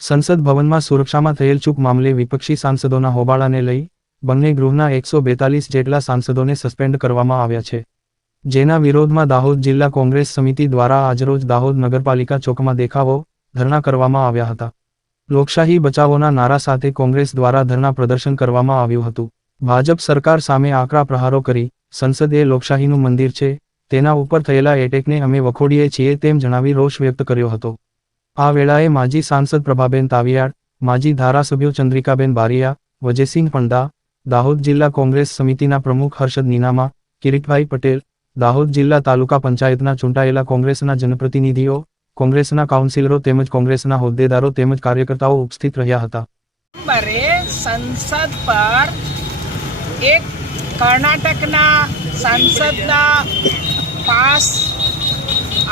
સંસદ ભવનમાં સુરક્ષામાં થયેલ ચૂક મામલે વિપક્ષી સાંસદોના હોબાળાને લઈ બંને ગૃહના 142 જેટલા સાંસદોને સસ્પેન્ડ કરવામાં આવ્યા છે, જેના વિરોધમાં દાહોદ જિલ્લા કોંગ્રેસ સમિતિ દ્વારા આજરોજ દાહોદ નગરપાલિકા ચોકમાં દેખાવો, ધરણા કરવામાં આવ્યા હતા. લોકશાહી બચાવોના નારા સાથે કોંગ્રેસ દ્વારા ધરણા પ્રદર્શન કરવામાં આવ્યું હતું. ભાજપ સરકાર સામે આકરા પ્રહારો કરી, સંસદ એ લોકશાહીનું મંદિર છે, તેના ઉપર થયેલા એટેકને અમે વખોડીએ છીએ તેમ જણાવી રોષ વ્યક્ત કર્યો હતો. આ વેળાએ માજી સાંસદ પ્રભાબેન તાવિયાડ, માજી ધારાસભ્યો ચંદ્રિકાબેન બારિયા, વજયસિંહ પંડા, દાહોદ જિલ્લા કોંગ્રેસ સમિતિના પ્રમુખ હર્ષદ નીનામા, કિરીટભાઈ પટેલ, દાહોદ જિલ્લા તાલુકા પંચાયતના ચૂંટાયેલા કોંગ્રેસના જનપ્રતિનિધિઓ, કોંગ્રેસના કાઉન્સિલરો તેમજ કોંગ્રેસના હોદ્દેદારો તેમજ કાર્યકર્તાઓ ઉપસ્થિત રહ્યા હતા. સંસદ પર એક કર્ણાટકના સાંસદના પાસ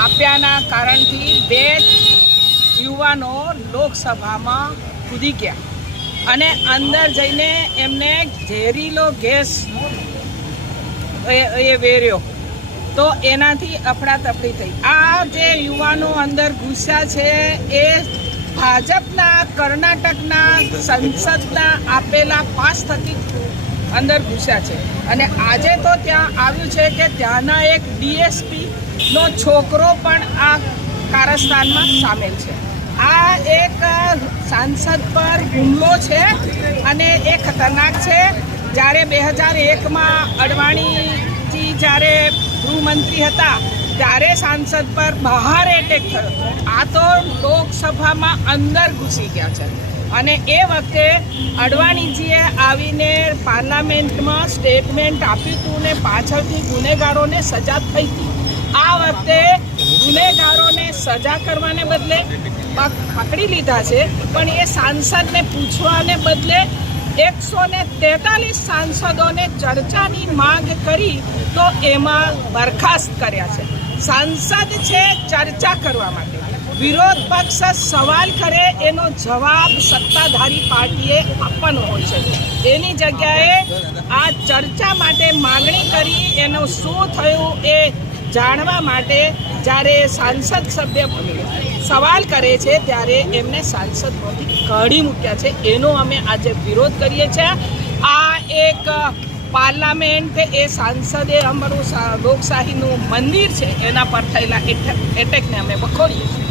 આપ્યાના કારણથી 2 યુવાનો લોકસભામાં કૂદી ગયા અને અંદર જઈને એમને ઝેરીલો ગેસ એ વેર્યો, તો એનાથી અફડાતફડી થઈ. આ જે યુવાનો અંદર ઘૂસ્યા છે એ ભાજપના કર્ણાટકના સંસદના આપેલા પાસ થકી અંદર ઘૂસ્યા છે અને આજે તો ત્યાં આવ્યું છે કે ત્યાંના એક ડીએસપીનો છોકરો પણ આ કારસ્તાનમાં સામેલ છે. આ એક સાંસદ પર હુમલો છે અને એ ખતરનાક છે. જ્યારે 2001માં અડવાણીજી જ્યારે ગૃહમંત્રી હતા ત્યારે સાંસદ પર બહાર એટેક થયો. આ તો લોકસભામાં અંદર ઘૂસી ગયા છે અને એ વખતે અડવાણીજીએ આવીને પાર્લામેન્ટમાં સ્ટેટમેન્ટ આપ્યું હતું ને પાછળથી ગુનેગારોને સજા થઈ હતી. આ વખતે ગુનેગારોને સજા કરવાને બદલે પકડી લીધા છે, પણ એ સાંસદને પૂછવાને બદલે 143 સાંસદોને ચર્ચાની માંગ કરી તો એમાં બરખાસ્ત કર્યા છે. સાંસદ છે ચર્ચા કરવા માટે, વિરોધ પક્ષ સવાલ કરે એનો જવાબ સત્તાધારી પાર્ટીએ આપવાનો હોય છે. એની જગ્યાએ આ ચર્ચા માટે માગણી કરી એનો શું થયું એ જાણવા માટે જ્યારે સાંસદ સભ્ય સવાલ કરે છે ત્યારે એમને સાંસદમાંથી કાઢી મૂક્યા છે. એનો અમે આજે વિરોધ કરીએ છીએ. આ એક પાર્લામેન્ટ એ સાંસદે અમારું લોકશાહીનું મંદિર છે, એના પર થયેલા એટેકને અમે વખોડીએ છીએ.